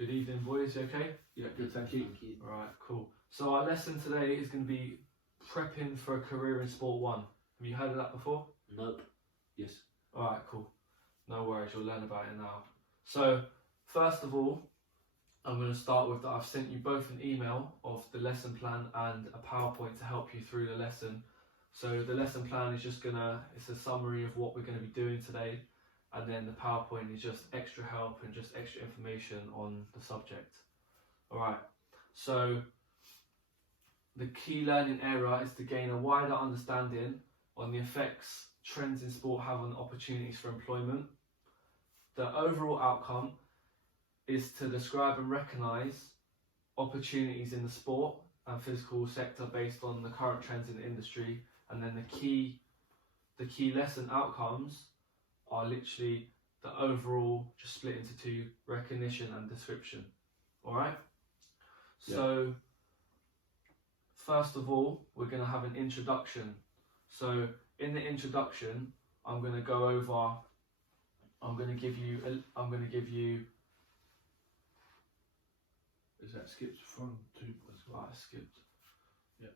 Good evening, boys. You okay? Yeah, good, thank you. Thank you. All right, cool. So our lesson today is going to be prepping for a career in Sport 1. Have you heard of that before? Nope. Yes. All right, cool. No worries, you'll learn about it now. So, first of all, I'm going to start with that I've sent you both an email of the lesson plan and a PowerPoint to help you through the lesson. So the lesson plan is just it's a summary of what we're going to be doing today, and then the PowerPoint is just extra help and just extra information on the subject. Alright, so the key learning area is to gain a wider understanding on the effects trends in sport have on opportunities for employment. The overall outcome is to describe and recognise opportunities in the sport and physical sector based on the current trends in the industry, and then the key lesson outcomes are literally the overall, just split into two: recognition and description. Alright? Yeah. So first of all, we're going to have an introduction. So in the introduction, I'm going to give you Is that skipped from two? I skipped. Yeah.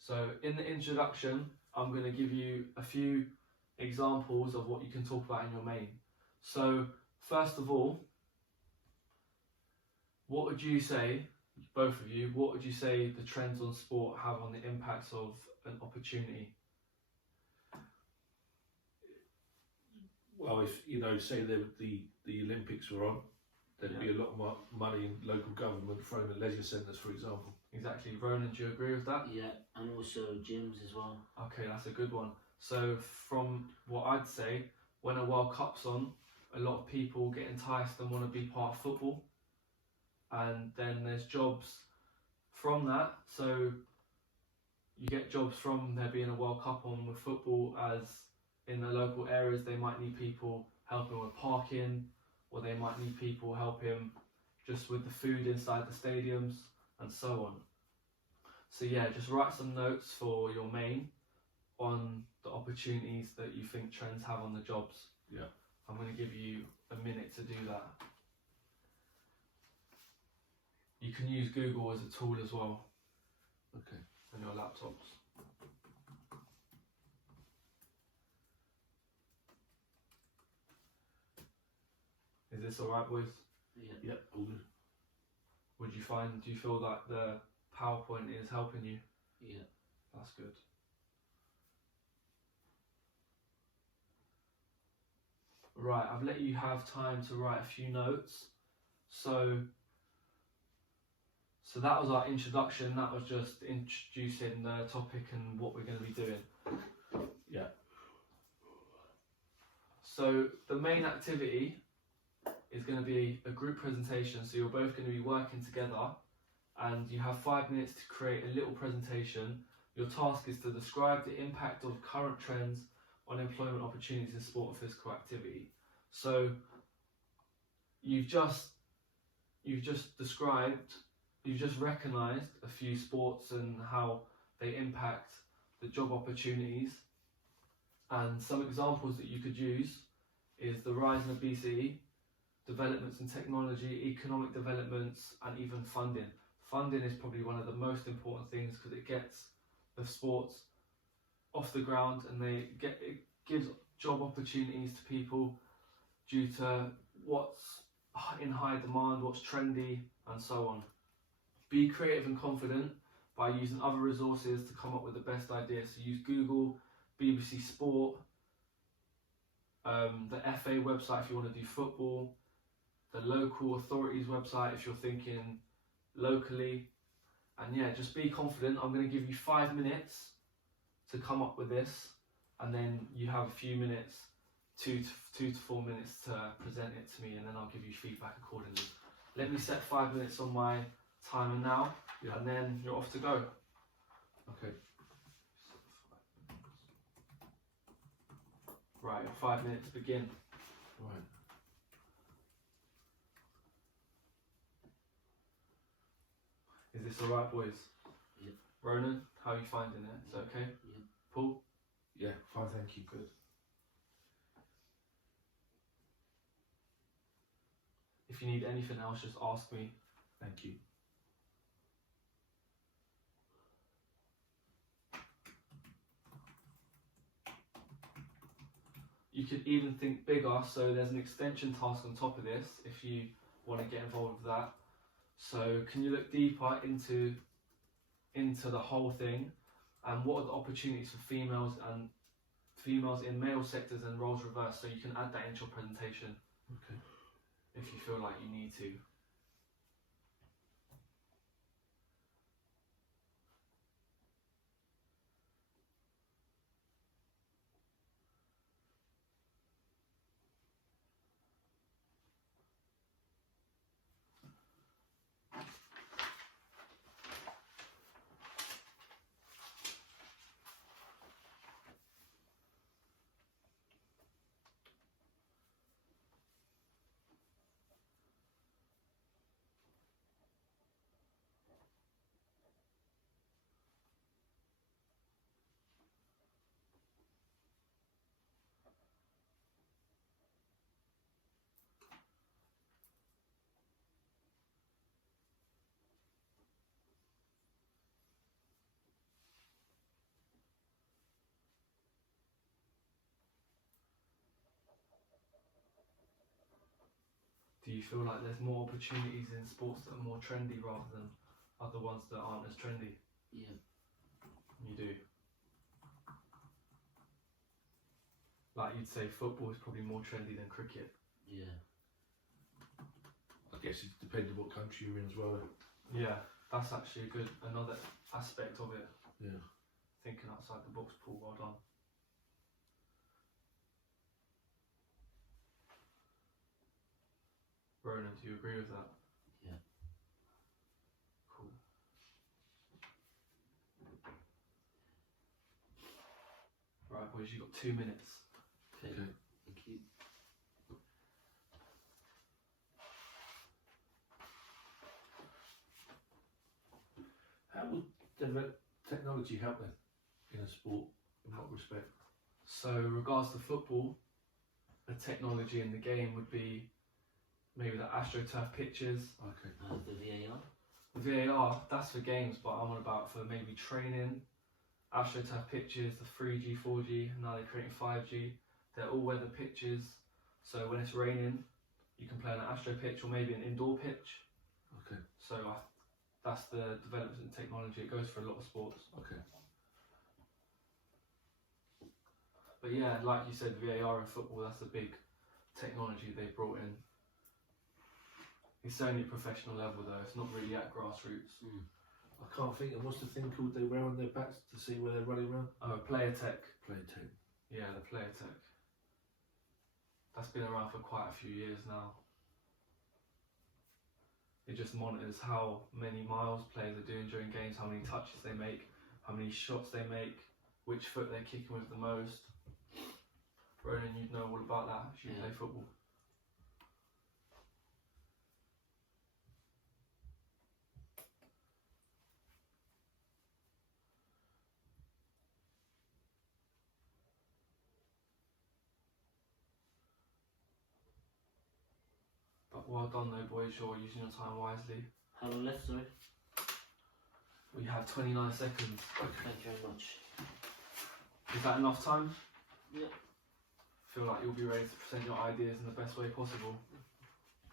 So in the introduction, I'm going to give you a few examples of what you can talk about in your main. So first of all, what would you say, both of you, what would you say the trends on sport have on the impacts of an opportunity? Well, if say the Olympics were on, there'd be a lot more money in local government thrown at leisure centres, for example. Exactly. Ronan, do you agree with that? Yeah, and also gyms as well. Okay, that's a good one. So from what I'd say, when a World Cup's on, a lot of people get enticed and want to be part of football. And then there's jobs from that. So you get jobs from there being a World Cup on with football, as in the local areas they might need people helping with parking, or they might need people helping just with the food inside the stadiums and so on. So yeah, just write some notes for your main on the opportunities that you think trends have on the jobs. Yeah. I'm going to give you a minute to do that. You can use Google as a tool as well. Okay. On your laptops. Is this alright, boys? Yeah. Yep, all good. Do you feel like the PowerPoint is helping you? Yeah. That's good. Right, I've let you have time to write a few notes. So that was our introduction. That was just introducing the topic and what we're going to be doing. Yeah. So the main activity is going to be a group presentation. So you're both going to be working together, and you have 5 minutes to create a little presentation. Your task is to describe the impact of current trends on employment opportunities in sport and physical activity. So you've just recognised a few sports and how they impact the job opportunities. And some examples that you could use is the rise in obesity, developments in technology, economic developments, and even funding. Funding is probably one of the most important things, because it gets the sports off the ground, and it gives job opportunities to people due to what's in high demand, what's trendy, and so on. Be creative and confident by using other resources to come up with the best ideas. So use Google, BBC Sport, the FA website if you want to do football, the local authorities website if you're thinking locally. And yeah, just be confident. I'm going to give you 5 minutes to come up with this, and then you have a few minutes, 2 to 4 minutes to present it to me, and then I'll give you feedback accordingly. Let me set 5 minutes on my timer now, and then you're off to go. Okay. Right, 5 minutes, begin. Right. Is this alright, boys? Yeah. Ronan, how are you finding it? Is it okay? Yeah. Paul? Yeah, fine, thank you. Good. If you need anything else, just ask me. Thank you. You could even think bigger, so there's an extension task on top of this if you want to get involved with that. So can you look deeper into the whole thing, and what are the opportunities for females in male sectors and roles reversed? So you can add that into your presentation Okay. if you feel like you need to. Do you feel like there's more opportunities in sports that are more trendy rather than other ones that aren't as trendy? Yeah. You do. Like you'd say football is probably more trendy than cricket. Yeah. I guess it depends on what country you're in as well. Yeah, that's actually another aspect of it. Yeah. Thinking outside the box, Paul, well done. Ronan, do you agree with that? Yeah. Cool. Right, boys, you've got 2 minutes. Okay. Okay. Thank you. How would technology help then in a sport in what respect? So, regards to football, the technology in the game would be maybe the AstroTurf pitches. Okay. The VAR. The VAR, that's for games, but I'm on about for maybe training. AstroTurf pitches, the 3G, 4G, now they're creating 5G. They're all weather pitches, so when it's raining, you can play on an Astro pitch or maybe an indoor pitch. Okay. So that's the development in technology. It goes for a lot of sports. Okay. But yeah, like you said, VAR in football, that's a big technology they brought in. It's only at professional level though, it's not really at grassroots. I can't think of what's the thing called they wear on their backs to see where they're running around? Oh, player tech. Player tech. Yeah, the player tech. That's been around for quite a few years now. It just monitors how many miles players are doing during games, how many touches they make, how many shots they make, which foot they're kicking with the most. Ronan, you'd know all about that if you Yeah. play football. But well done though, boys, you're using your time wisely. How long left, sorry? We have 29 seconds. Thank you very much. Is that enough time? Yeah. Feel like you'll be ready to present your ideas in the best way possible.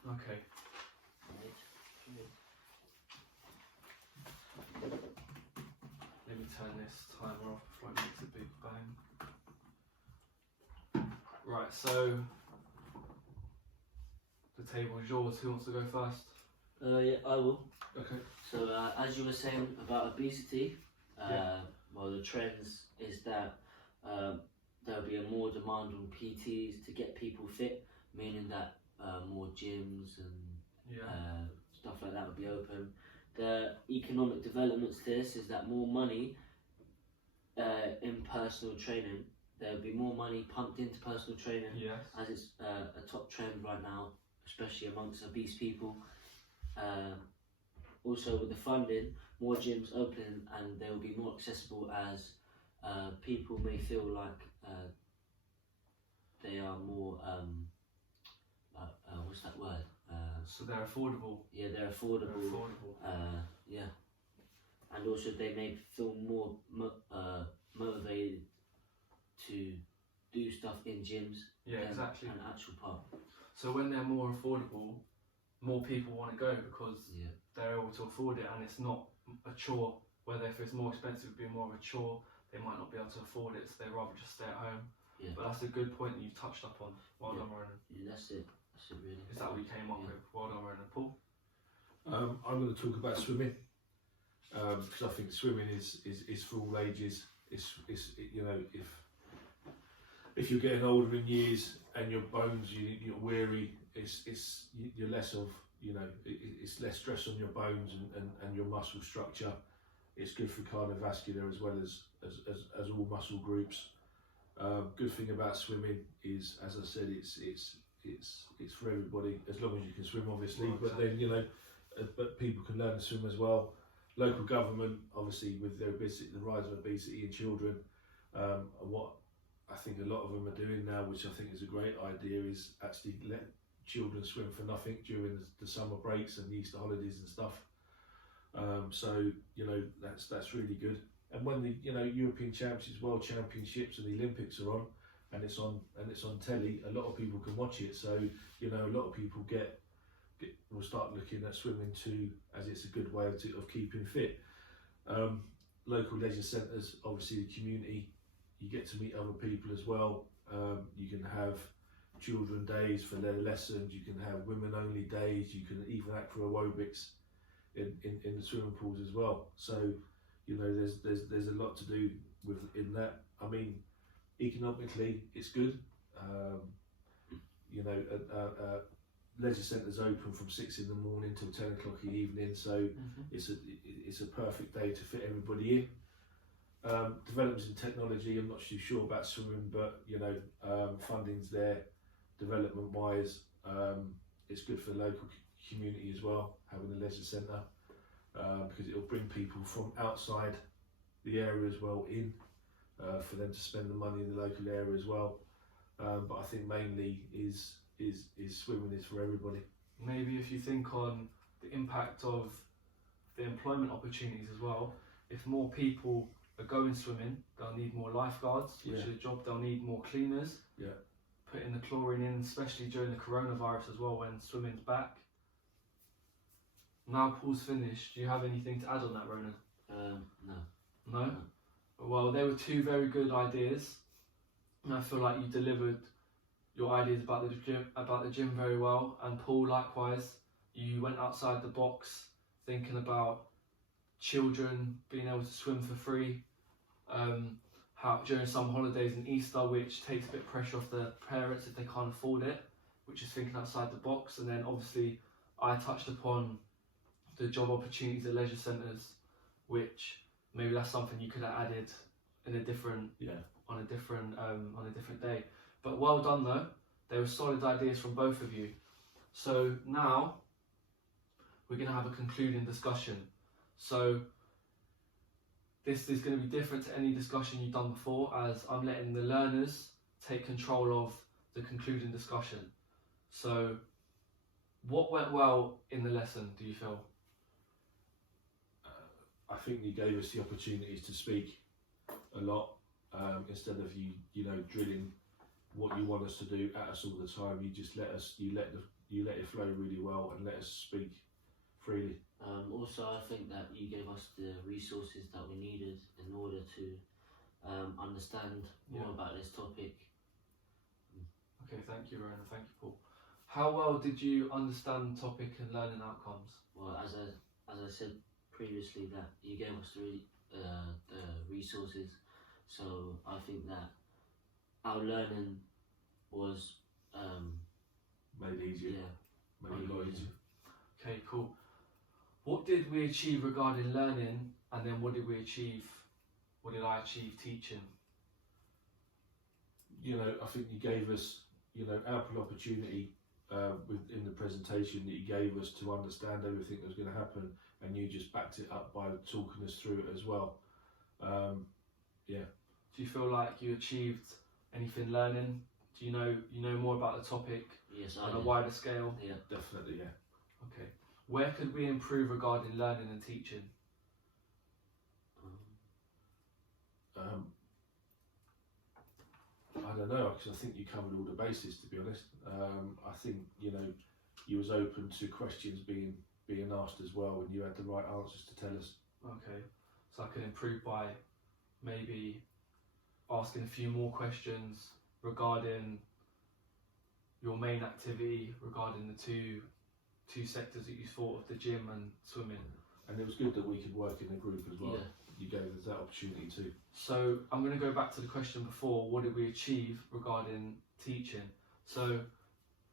Okay. Right. Let me turn this timer off before it makes a big bang. Right, so the table is yours. Who wants to go first? Yeah, I will. Okay. So as you were saying about obesity, Yeah. well, the trends is that there'll be a more demand on PTs to get people fit, meaning that more gyms and Yeah. stuff like that will be open. The economic developments to this is that more money in personal training. There'll be more money pumped into personal training, Yes. as it's a top trend right now, especially amongst obese people. Also with the funding, more gyms opening and they will be more accessible as people may feel like they are more, what's that word? So they're affordable. Yeah, they're They're affordable. affordable. Yeah, and also they may feel more motivated to do stuff in gyms Yeah, than exactly. an actual park. So when they're more affordable, more people want to go because Yeah, they're able to afford it, and it's not a chore. Whether if it's more expensive, it'd be more of a chore. They might not be able to afford it, so they rather just stay at home. Yeah. But that's a good point that you've touched up on. Well Yeah. done, Ronan. yeah, that's it. That's it, really. Is that what you came up Yeah. with? Well done, Ronan. Paul? I'm going to talk about swimming because I think swimming is for all ages. It's you know, if you're getting older in years and your bones you're weary, you're less of, you know, it's less stress on your bones and your muscle structure. It's good for cardiovascular as well as all muscle groups. Good thing about swimming is, as I said, it's for everybody as long as you can swim, obviously. Well, but then, you know, but people can learn to swim as well. Local government, obviously, with their obesity, the rise of obesity in children, what I think a lot of them are doing now, which I think is a great idea, is actually let children swim for nothing during the summer breaks and the Easter holidays and stuff. So, you know, that's really good. And when the, you know, European Championships, World Championships and the Olympics are on, and it's on telly, a lot of people can watch it. So, you know, a lot of people will start looking at swimming too, as it's a good way of keeping fit. Local leisure centres, obviously the community, you get to meet other people as well. You can have children days for their lessons, you can have women only days, you can even act for aerobics in the swimming pools as well. So, you know, there's a lot to do in that. I mean, economically, it's good. You know, leisure centres open from 6 in the morning till 10 o'clock in the evening, so it's a perfect day to fit everybody in. Developments in technology, I'm not too sure about swimming, but you know, funding's there. Development wise, it's good for the local community as well, having a leisure centre, because it'll bring people from outside the area as well in, for them to spend the money in the local area as well. But I think mainly is swimming is for everybody. Maybe if you think on the impact of the employment opportunities as well, if more people are going swimming, they'll need more lifeguards, which is a job. They'll need more cleaners. Yeah. Putting the chlorine in, especially during the coronavirus as well, when swimming's back. Now Paul's finished. Do you have anything to add on that, Ronan? No. No? Well, they were two very good ideas, and I feel like you delivered your ideas about the gym very well. And Paul, likewise, you went outside the box, thinking about children being able to swim for free, how during some holidays and Easter, which takes a bit of pressure off the parents if they can't afford it, which is thinking outside the box. And then obviously I touched upon the job opportunities at leisure centres, which maybe that's something you could have added in a different on a different day. But well done though. They were solid ideas from both of you. So now we're going to have a concluding discussion. So this is going to be different to any discussion you've done before, as I'm letting the learners take control of the concluding discussion. So what went well in the lesson, do you feel? I think you gave us the opportunities to speak a lot, instead of you know, drilling what you want us to do at us all the time. You just let it flow really well and let us speak freely. Also, I think that you gave us the resources that we needed in order to understand more about this topic. Okay, thank you, Ronan. Thank you, Paul. How well did you understand the topic and learning outcomes? Well, as I said previously, that you gave us the resources, so I think that our learning was Made easier. yeah, Made a lot easier. Okay, cool. What did we achieve regarding learning, and then what did I achieve teaching? You know, I think you gave us, you know, ample opportunity within the presentation that you gave us to understand everything that was going to happen, and you just backed it up by talking us through it as well. Do you feel like you achieved anything learning? Do you know more about the topic yes, on I a did. wider scale? Yeah, Definitely, yeah. Okay. Where could we improve regarding learning and teaching? I don't know, because I think you covered all the bases, to be honest. I think, you know, you was open to questions being asked as well, and you had the right answers to tell us. Okay. So I can improve by maybe asking a few more questions regarding your main activity, regarding the two sectors that you thought of, the gym and swimming. And it was good that we could work in a group as well. Yeah. You gave us that opportunity too. So I'm going to go back to the question before, what did we achieve regarding teaching? So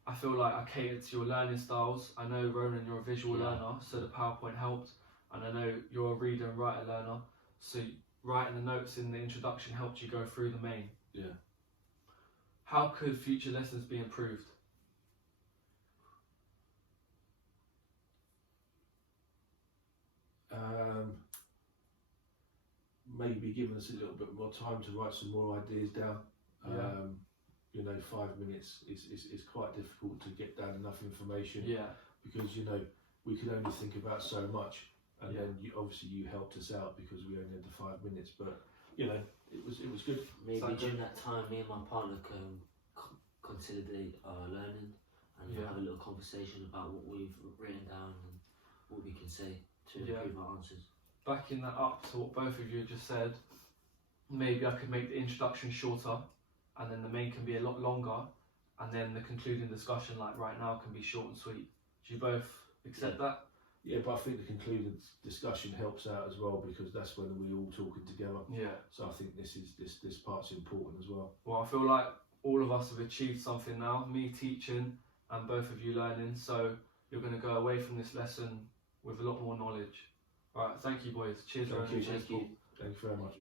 I feel like I catered to your learning styles. I know, Ronan, you're a visual learner, so the PowerPoint helped. And I know you're a reader and writer learner, so writing the notes in the introduction helped you go through the main. Yeah. How could future lessons be improved? Maybe giving us a little bit more time to write some more ideas down. Yeah. You know, 5 minutes is quite difficult to get down enough information. Yeah. Because, you know, we can only think about so much, and Yeah. then obviously you helped us out because we only had the 5 minutes. But you know, it was good. Maybe So during that time, me and my partner can consider our learning and Yeah. have a little conversation about what we've written down and what we can say to Yeah. improve our answers. Backing that up to what both of you just said, maybe I could make the introduction shorter, and then the main can be a lot longer, and then the concluding discussion, like right now, can be short and sweet. Do you both accept that? Yeah, but I think the concluded discussion helps out as well, because that's when we're all talking together. Yeah. So I think this part's important as well. Well, I feel like all of us have achieved something now. Me teaching and both of you learning. So you're going to go away from this lesson with a lot more knowledge. All right. Thank you, boys. Cheers, Thank Ronan. you. Cheers, Thank you. Paul. Thank you very much.